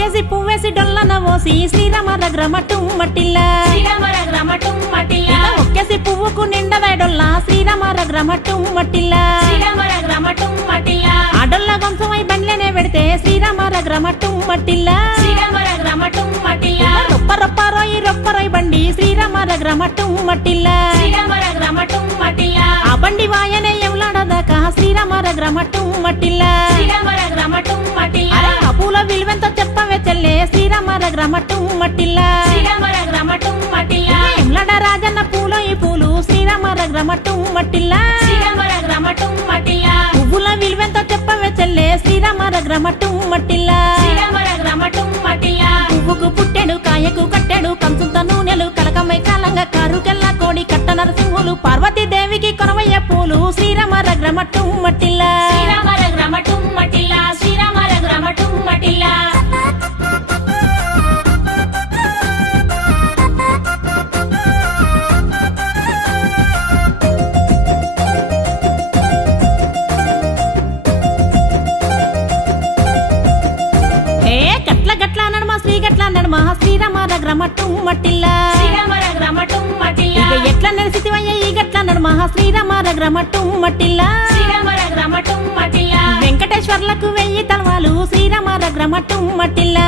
ముక్కేసి పువ్వేసి డొల్లన పోసి శ్రీరామ రగ్రమటు మట్టిల్లా ముక్కేసి పువ్వుకు నిండవై డొల్ల శ్రీరామ రగ్రమటు మట్టిల్లా ఆ డొల్ల గొంసమై బండ్లనే పెడితే శ్రీరామ రగ్రమటు మట్టిల్లా రొప్ప రొప్ప రోయి రొప్ప రోయి బండి శ్రీరామ రగ్రమటు మట్టిల్లా ఆ బండి వాయనే ఎవలాడదాకా శ్రీరామ రగ్రమటు మట్టిల్లా ఆ పూల విలువెంతో చెప్పవే చెల్లే శ్రీరామ రగ్రమటు మట్టిల్లా ఎంలాడ రాజన్న పూలో ఈ పూలు శ్రీరామ రగ్రమటు మట్టిల్లా పువ్వుల విలువెంతో చెప్పవే చెల్లే శ్రీరామ రగ్రమటు మట్టిల్లా పువ్వుకు పుట్టెడు కాయకు కట్టెడు కంచుంత నూనెలు కలకమై కాలంగా కారుకెళ్ళ కోడి కట్ట నరసింహులు పార్వతీదేవికి కొనవయ్య పూలు శ్రీరామ రగ్రమటు మట్టిల్లా గట్ల నడమ శ్రీ గట్ల నడమ శ్రీరామ రగ్రమటు మట్టిల్లా ఎట్లా నడిసివయ్య ఈ గట్ల నడమ శ్రీరామ రగ్రమటు మట్టిల్లా వెంకటేశ్వర్లకు 1000 తలవాలు శ్రీరామ రగ్రమటు మట్టిల్లా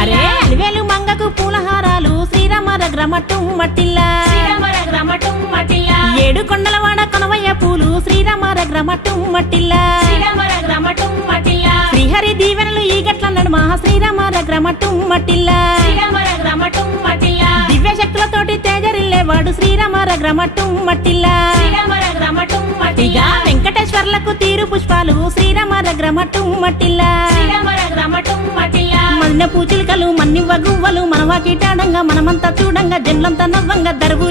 అరే అలివేలు మంగకు పూలహారాలు శ్రీరామ రగ్రమటు మట్టిల్లా 7 కొండలవాడ కొనవయ్య పూలు శ్రీరామ రగ్రమటు మట్టిల్లా శ్రీహరి దీవెనలు ఈ గట్ల నడుమ శ్రీరామ రగ్రమటు మట్టిల్లా దివ్య శక్తులతోటి తేజరిల్లేవాడు శ్రీరామ రగ్రమటు మట్టిల్లా వెంకటేశ్వర్లకు తీరు పుష్పాలు శ్రీరామ రగ్రమటు మట్టిల్లా మన్న పూచిలికలు మన్నివ్వ గువ్వలు మనవాకిటాడంగా మనమంతా చూడంగా జన్లంతా నవ్వంగా దరువు